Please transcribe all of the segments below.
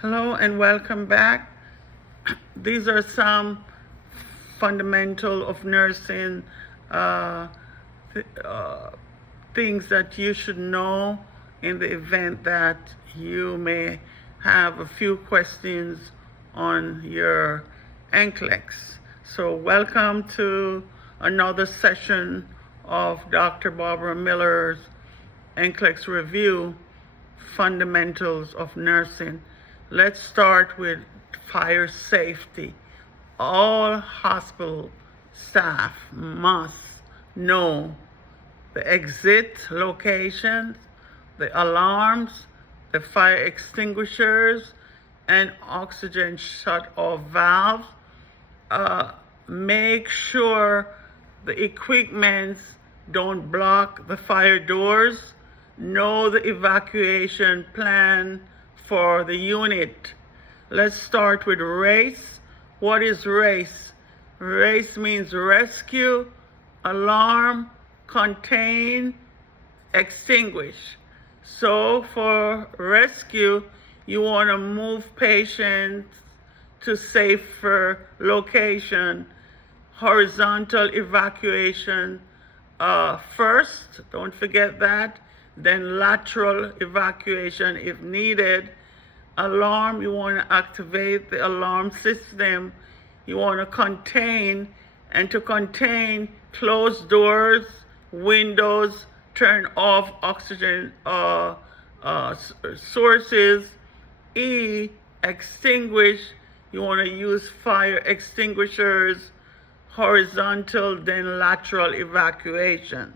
Hello and welcome back. These are some fundamental of nursing uh, th- uh, things that you should know in the event that you may have a few questions on your NCLEX. So welcome to another session of Dr. Barbara Miller's NCLEX Review, Fundamentals of Nursing. Let's start with fire safety. All hospital staff must know the exit locations, the alarms, the fire extinguishers, and oxygen shut-off valves. Uh, Make sure the equipment don't block the fire doors. Know the evacuation plan for the unit. Let's start with RACE. What is RACE? RACE means rescue, alarm, contain, extinguish. So for rescue, you want to move patients to safer location. Horizontal evacuation first, don't forget that. Then lateral evacuation if needed. Alarm, you want to activate the alarm system. You want to contain, and to contain, close doors, windows, turn off oxygen sources. E, extinguish, you want to use fire extinguishers. Horizontal, then lateral evacuation.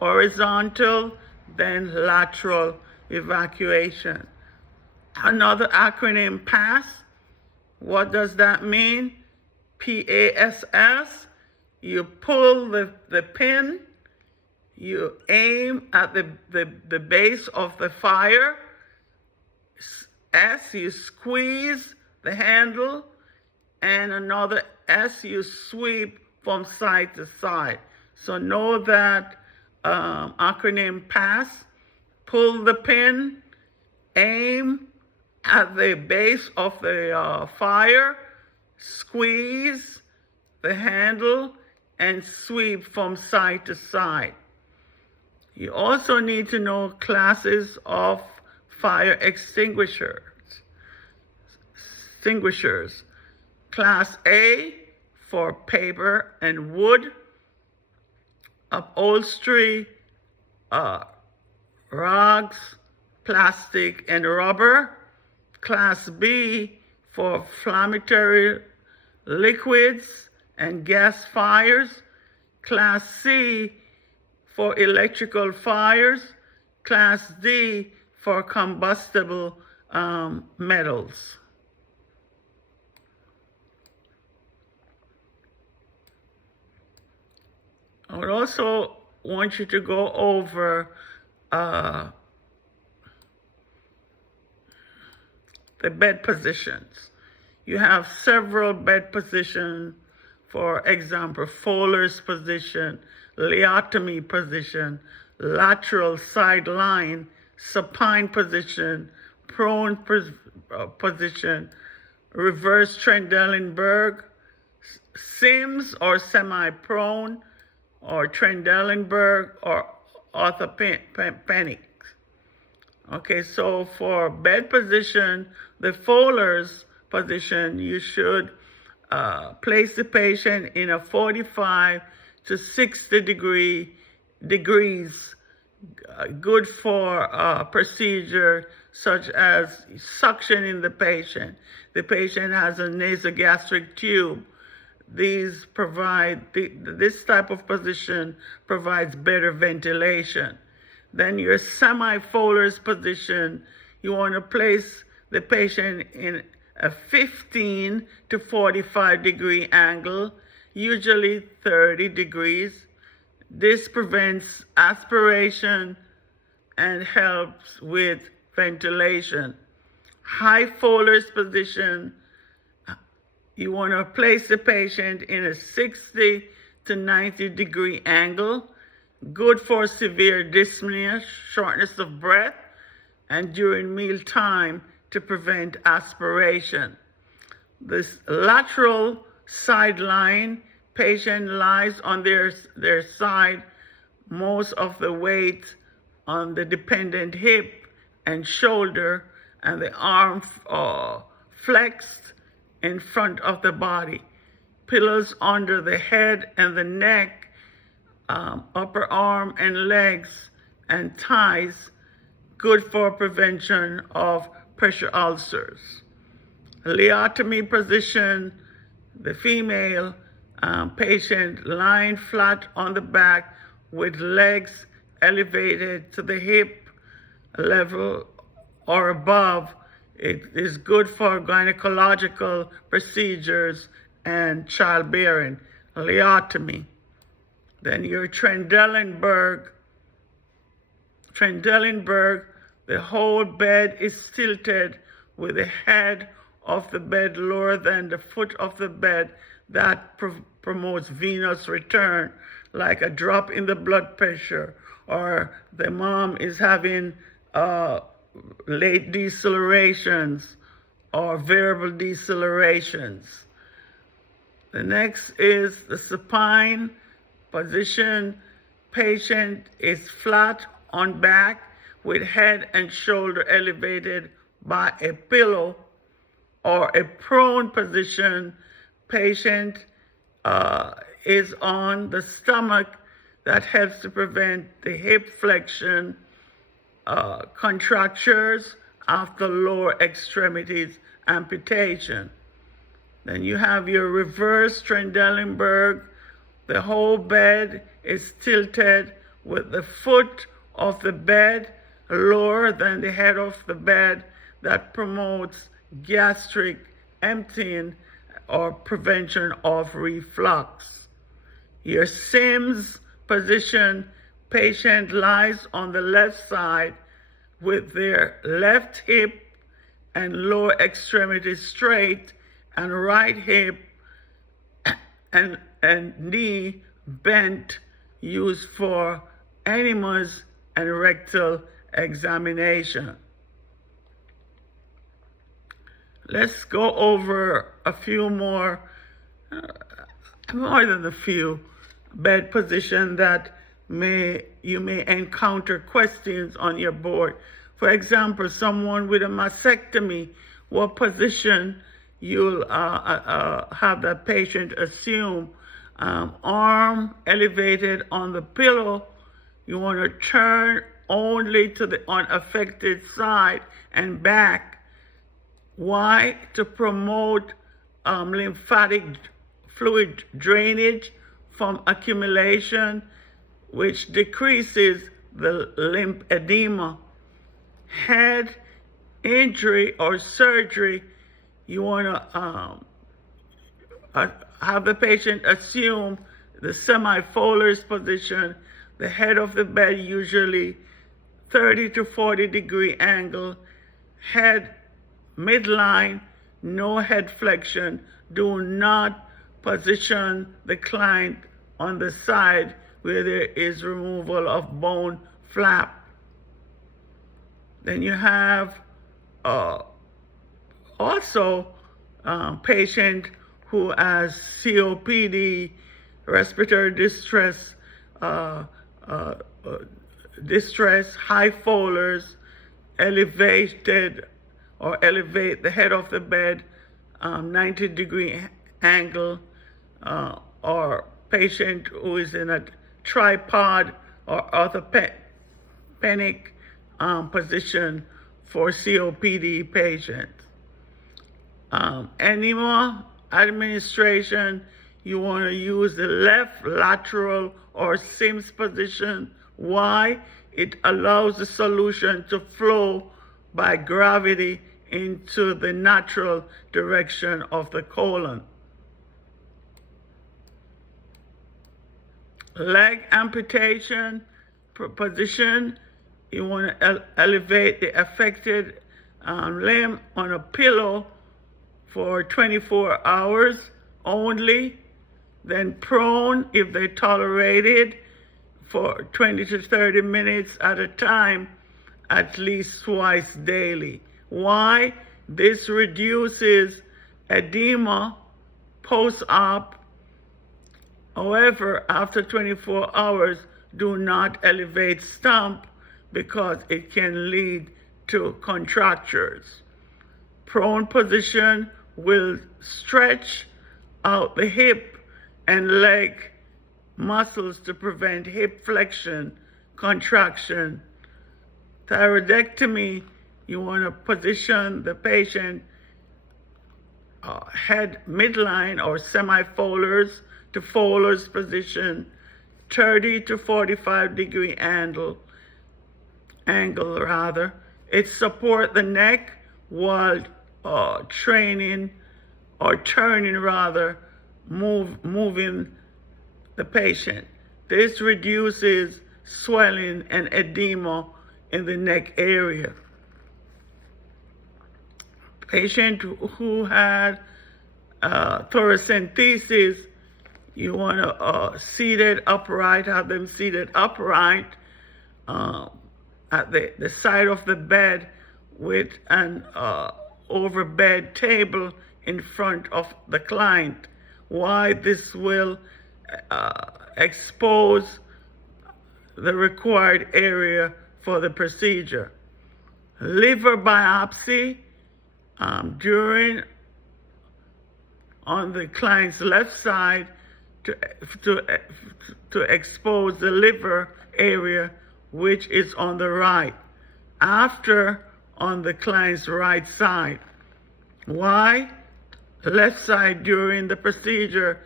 Horizontal, then lateral evacuation. Another acronym, PASS. What does that mean? PASS. You pull the pin, you aim at the base of the fire. S, you squeeze the handle, and another S, you sweep from side to side. So know that acronym PASS. Pull the pin, aim at the base of the fire, squeeze the handle, and sweep from side to side. You also need to know classes of fire extinguishers. Class A for paper and wood, upholstery, rugs, plastic, and rubber. Class B for inflammatory liquids and gas fires. Class C for electrical fires. Class D for combustible metals. I would also want you to go over the bed positions. You have several bed positions, for example, Fowler's position, Lyotomy position, lateral sideline, supine position, prone position, reverse Trendelenburg, Sims or semi-prone, or Trendelenburg or orthopenic. Okay, so for bed position, the Fowler's position, you should place the patient in a 45 to 60 degrees, good for procedure such as suctioning the patient. The patient has a nasogastric tube. This type of position provides better ventilation. Then your semi-Fowler's position, you want to place the patient in a 15 to 45 degree angle, usually 30 degrees. This prevents aspiration and helps with ventilation. High Fowler's position, you want to place the patient in a 60 to 90 degree angle, good for severe dyspnea, shortness of breath, and during mealtime, to prevent aspiration. This lateral sideline, patient lies on their side, most of the weight on the dependent hip and shoulder, and the arm flexed in front of the body. Pillows under the head and the neck, upper arm and legs, and thighs, good for prevention of pressure ulcers. Leotomy position, the female patient lying flat on the back with legs elevated to the hip level or above. It is good for gynecological procedures and childbearing. Leotomy. Then your Trendelenburg, the whole bed is tilted with the head of the bed lower than the foot of the bed. That promotes venous return, like a drop in the blood pressure, or the mom is having late decelerations or variable decelerations. The next is the supine position. Patient is flat on back with head and shoulder elevated by a pillow, or a prone position. Patient is on the stomach. That helps to prevent the hip flexion, contractures after lower extremities amputation. Then you have your reverse Trendelenburg. The whole bed is tilted with the foot of the bed lower than the head of the bed. That promotes gastric emptying or prevention of reflux. Your Sims position, patient lies on the left side with their left hip and lower extremity straight, and right hip and knee bent, used for enemas and rectal examination. Let's go over a few more than a few bed positions that you may encounter questions on your board. For example, someone with a mastectomy, what position you'll have that patient assume. Arm elevated on the pillow. You want to turn only to the unaffected side and back. Why? To promote lymphatic fluid drainage from accumulation, which decreases the lymphedema. Head injury or surgery, you want to have the patient assume the semi-Fowler's position, the head of the bed usually 30 to 40 degree angle, head midline, no head flexion. Do not position the client on the side where there is removal of bone flap. Then you have also patient who has COPD, respiratory distress, high Fowler's, elevate the head of the bed 90 degree angle, or patient who is in a tripod or orthopenic position for COPD patients. Enema administration, you want to use the left lateral or Sims position. Why? It allows the solution to flow by gravity into the natural direction of the colon. Leg amputation position, you want to elevate the affected limb on a pillow for 24 hours only, then prone if they tolerate it for 20 to 30 minutes at a time, at least twice daily. Why? This reduces edema post-op. However, after 24 hours, do not elevate stump because it can lead to contractures. Prone position will stretch out the hip and leg muscles to prevent hip flexion, contraction. Thyroidectomy, you want to position the patient head midline or semi-folars to folars position, 30 to 45 degree angle. It support the neck while turning moving the patient. This reduces swelling and edema in the neck area. Patient who had thoracentesis, you want to have them seated upright at the side of the bed with an over bed table in front of the client. Why? This will expose the required area for the procedure. Liver biopsy on the client's left side to expose the liver area, which is on the right. After, on the client's right side. Why? Left side during the procedure,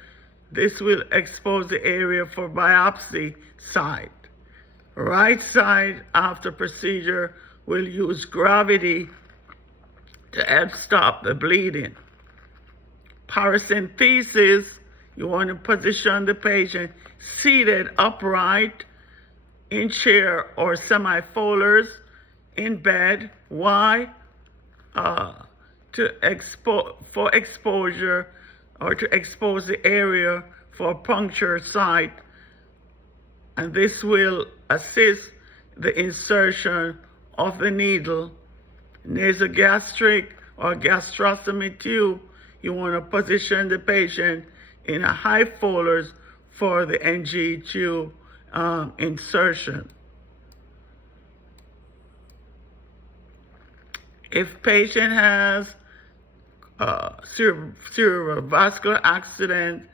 this will expose the area for biopsy side. Right side after procedure will use gravity to help stop the bleeding. Paracentesis, you want to position the patient seated upright in chair or semi-folars in bed. Why? For exposure or to expose the area for puncture site, and this will assist the insertion of the needle. Nasogastric or gastrostomy tube, you want to position the patient in a high folars for the NG tube insertion. If patient has cerebrovascular accident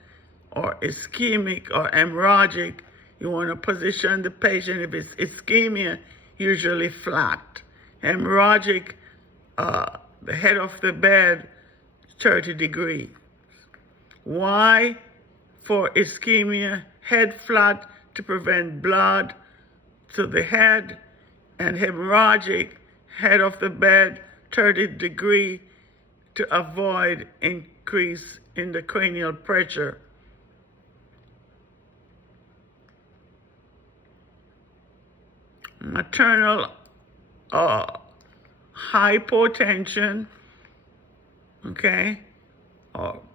or ischemic or hemorrhagic, you want to position the patient, if it's ischemia, usually flat. Hemorrhagic, the head of the bed, 30 degrees. Why? For ischemia, head flat to prevent blood to the head, and hemorrhagic, head of the bed, 30 degree to avoid increase in the cranial pressure. Maternal hypotension, okay?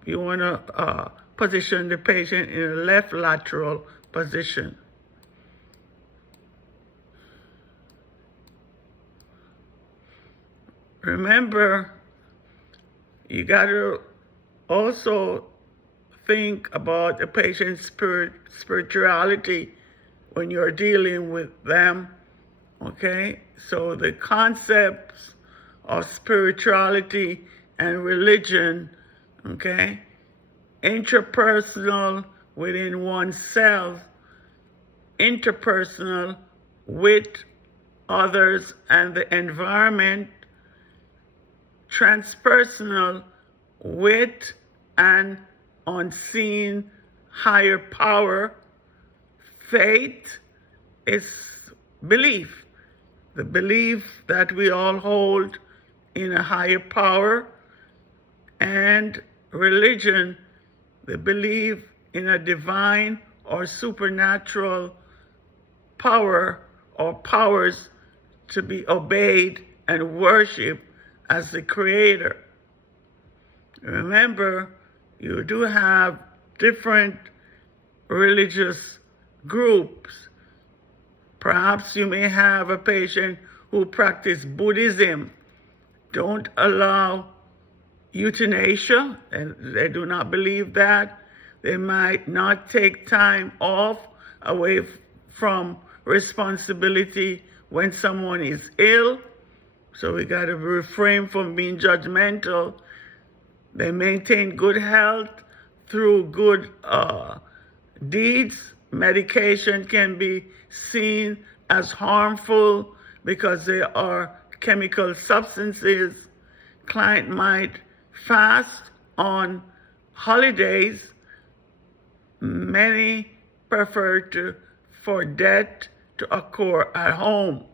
You want to position the patient in a left lateral position. Remember, you got to also think about the patient's spirituality when you're dealing with them, okay? So the concepts of spirituality and religion, okay? Intrapersonal within oneself, interpersonal with others and the environment, transpersonal with an unseen higher power. Faith is belief, the belief that we all hold in a higher power, and religion, the belief in a divine or supernatural power or powers to be obeyed and worshiped as the creator. Remember, you do have different religious groups. Perhaps you may have a patient who practices Buddhism, don't allow euthanasia, and they do not believe that. They might not take time off away from responsibility when someone is ill. So we got to refrain from being judgmental. They maintain good health through good deeds. Medication can be seen as harmful because they are chemical substances. Client might fast on holidays. Many prefer for death to occur at home.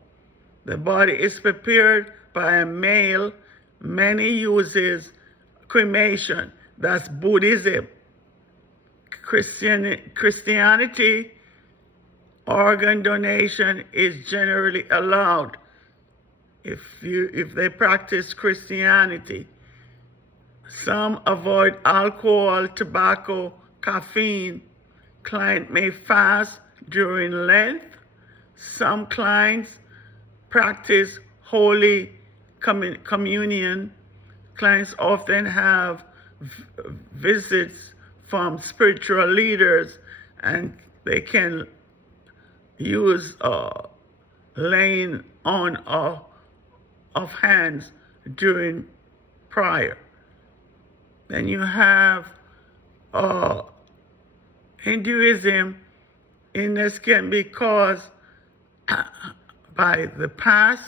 The body is prepared by a male. Many uses cremation. That's Buddhism. Christianity, organ donation is generally allowed if they practice Christianity. Some avoid alcohol, tobacco, caffeine. Client may fast during Lent. Some clients practice Holy Communion. Clients often have visits from spiritual leaders, and they can use laying on of hands during prayer. Then you have Hinduism. Illness can be caused by the past.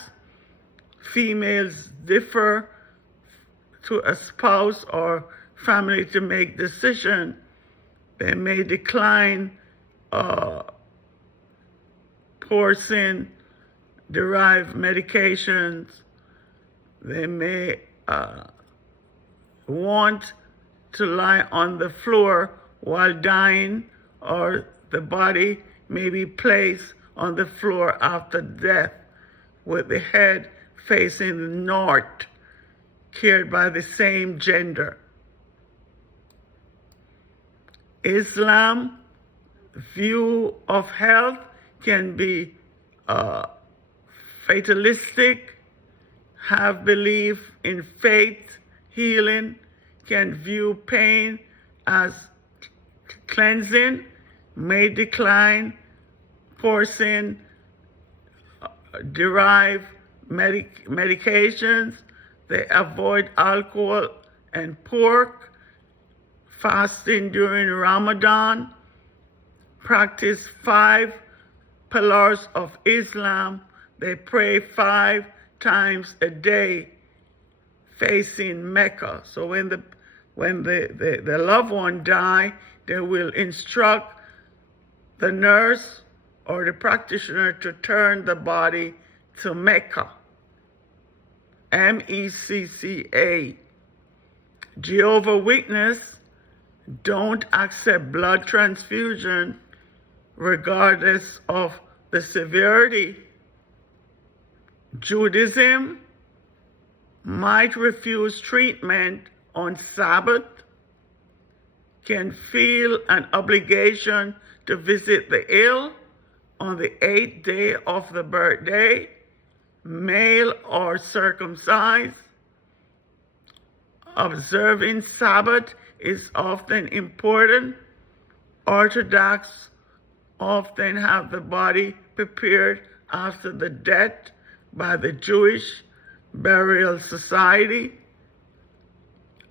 Females differ to a spouse or family to make decision. They may decline porcine-derived medications. They may want to lie on the floor while dying, or the body may be placed on the floor after death with the head facing the north, cared by the same gender. Islam view of health can be fatalistic, have belief in faith, healing, can view pain as cleansing, may decline porcine-derived medications. They avoid alcohol and pork, fasting during Ramadan, practice 5 pillars of Islam. They pray 5 times a day facing Mecca. So when the loved one die, they will instruct the nurse or the practitioner to turn the body to Mecca. MECCA. Jehovah's Witness don't accept blood transfusion regardless of the severity. Judaism might refuse treatment on Sabbath, can feel an obligation to visit the ill on the 8th day of the birthday, male or circumcised. Observing Sabbath is often important. Orthodox often have the body prepared after the death by the Jewish Burial Society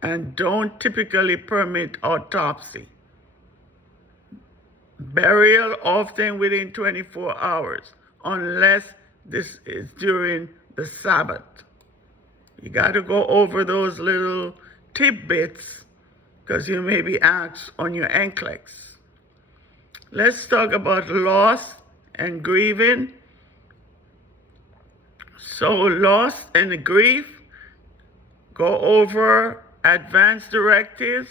and don't typically permit autopsy. Burial often within 24 hours, unless this is during the Sabbath. You got to go over those little tidbits because you may be asked on your NCLEX. Let's talk about loss and grieving. So loss and grief, go over advance directives.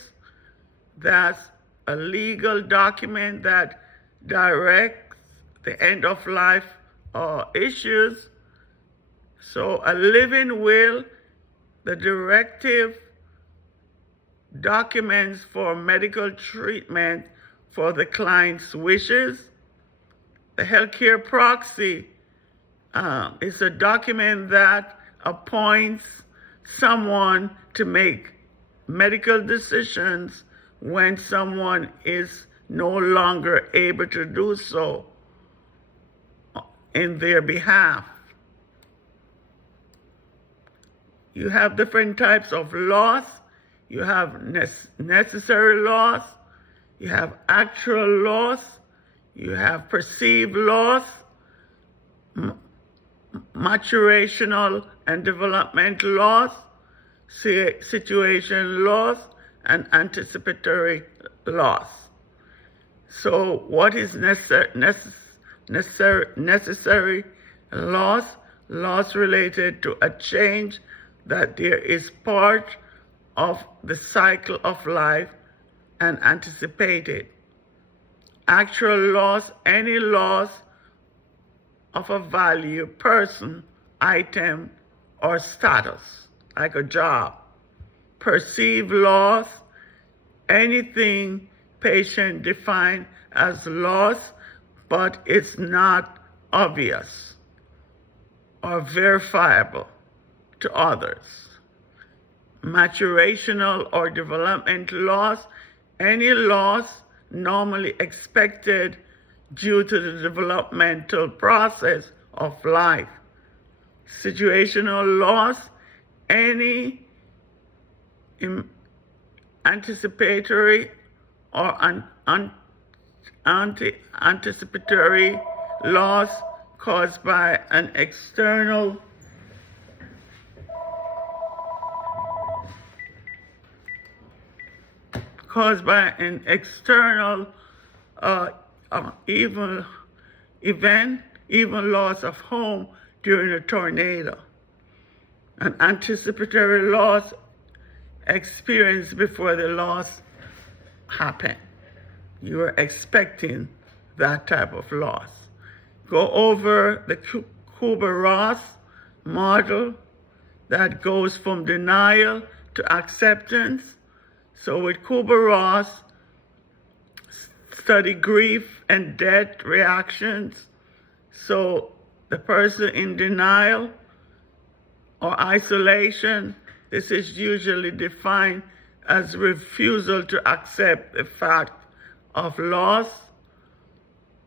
That's a legal document that directs the end of life issues. So a living will, the directive documents for medical treatment for the client's wishes. The healthcare proxy is a document that appoints someone to make medical decisions when someone is no longer able to do so in their behalf. You have different types of loss. You have necessary loss. You have actual loss. You have perceived loss, maturational and developmental loss, situation loss, and anticipatory loss. So what is necessary loss? Loss related to a change that there is part of the cycle of life and anticipated. Actual loss, any loss of a value, person, item, or status, like a job. Perceived loss, anything patient define as loss, but it's not obvious or verifiable to others. Maturational or developmental loss, any loss normally expected due to the developmental process of life. Situational loss, any anticipatory or anticipatory loss caused by an external evil event, even loss of home during a tornado. An anticipatory loss experienced before the loss happened. You are expecting that type of loss. Go over the Kubler-Ross model that goes from denial to acceptance. So with Kubler-Ross, study grief and death reactions. So the person in denial or isolation, this is usually defined as refusal to accept the fact of loss.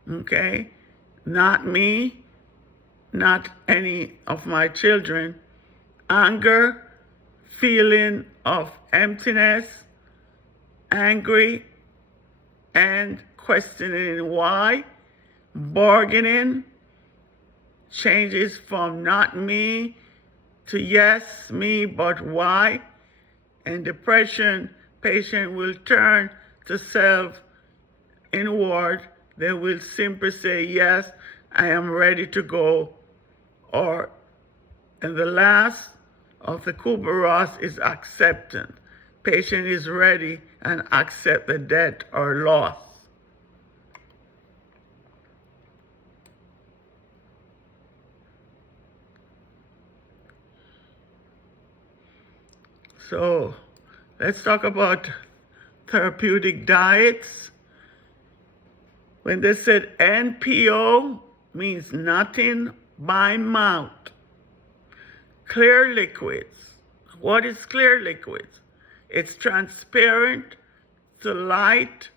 Okay? Not me, not any of my children. Anger, feeling of emptiness, angry, and questioning why. Bargaining, changes from not me to yes, me, but why. And depression, patient will turn to self inward. They will simply say, yes, I am ready to go. Or, and the last of the Kubler-Ross is acceptance. Patient is ready and accept the death or loss. So let's talk about therapeutic diets. When they said NPO means nothing by mouth. Clear liquids. What is clear liquids? It's transparent to light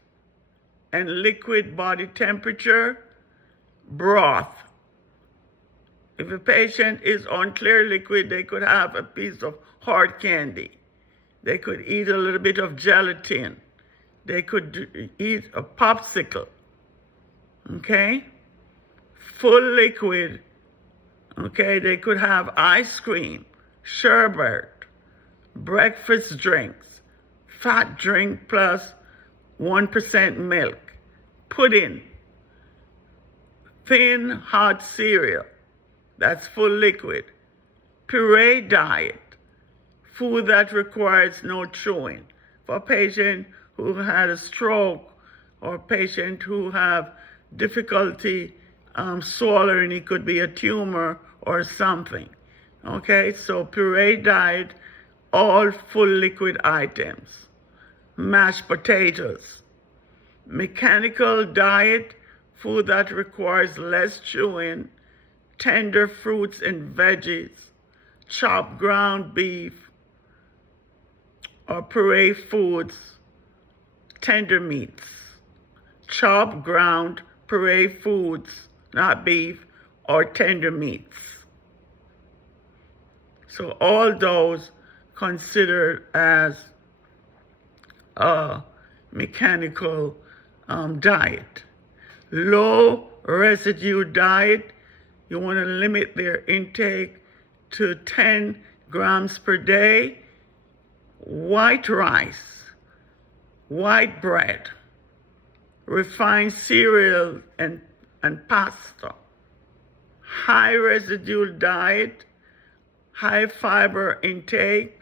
and liquid body temperature broth. If a patient is on clear liquid, they could have a piece of hard candy. They could eat a little bit of gelatin. They could eat a popsicle. Okay? Full liquid. Okay? They could have ice cream, sherbet, breakfast drinks, fat drink plus 1% milk, pudding, thin hot cereal. That's full liquid. Puree diet, food that requires no chewing. For patients who had a stroke or patients who have difficulty swallowing, it could be a tumor or something. Okay, so puree diet, all full liquid items. Mashed potatoes. Mechanical diet, food that requires less chewing, tender fruits and veggies, chopped ground beef, or puree foods, tender meats. Chopped, ground, puree foods, not beef, or tender meats. So all those considered as a mechanical diet. Low residue diet, you want to limit their intake to 10 grams per day. White rice, white bread, refined cereal and pasta. High residue diet, high fiber intake,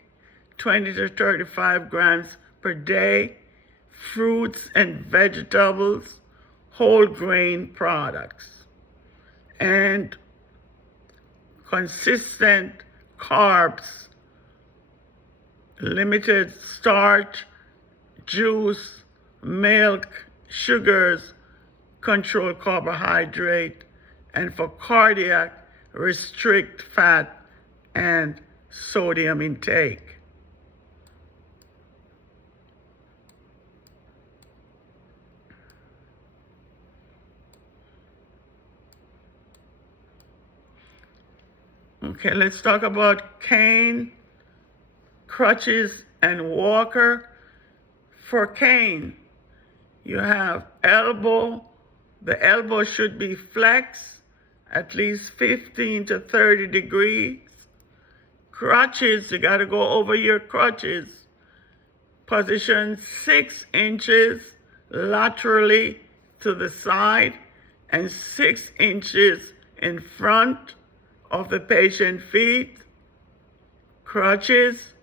20 to 35 grams per day. Fruits and vegetables, whole grain products, and consistent carbs, limited starch, juice, milk, sugars, control carbohydrate, and for cardiac, restrict fat and sodium intake. Okay, let's talk about cane, crutches, and walker. For cane, you have elbow. The elbow should be flexed at least 15 to 30 degrees. Crutches, you got to go over your crutches. Position 6 inches laterally to the side and 6 inches in front of the patient's feet. Crutches,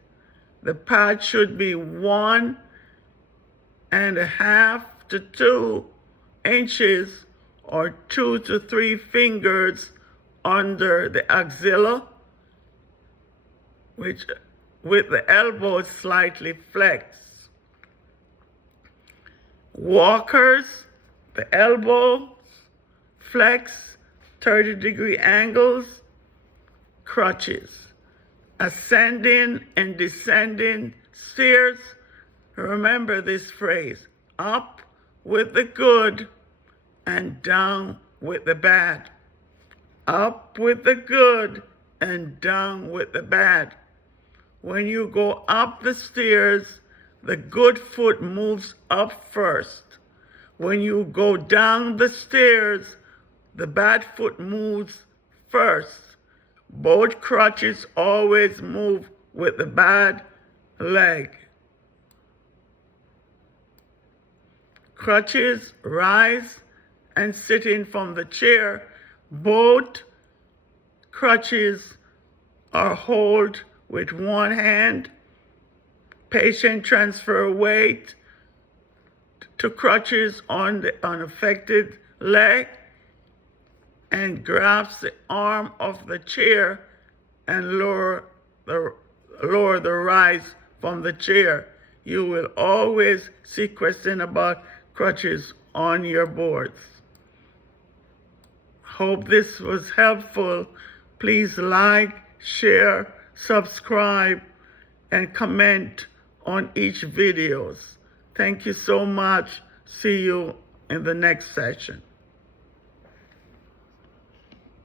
the pad should be 1.5 to 2 inches or 2 to 3 fingers under the axilla, which with the elbow slightly flexed. Walkers, the elbow flex, 30-degree angles. Crutches, ascending and descending stairs. Remember this phrase: up with the good and down with the bad. Up with the good and down with the bad. When you go up the stairs, the good foot moves up first. When you go down the stairs, the bad foot moves first. Both crutches always move with the bad leg. Crutches rise and sitting from the chair. Both crutches are held with one hand. Patient transfer weight to crutches on the unaffected leg and grasp the arm of the chair and lower the rise from the chair. You will always see questions about crutches on your boards. Hope this was helpful. Please like, share, subscribe, and comment on each videos. Thank you so much. See you in the next session.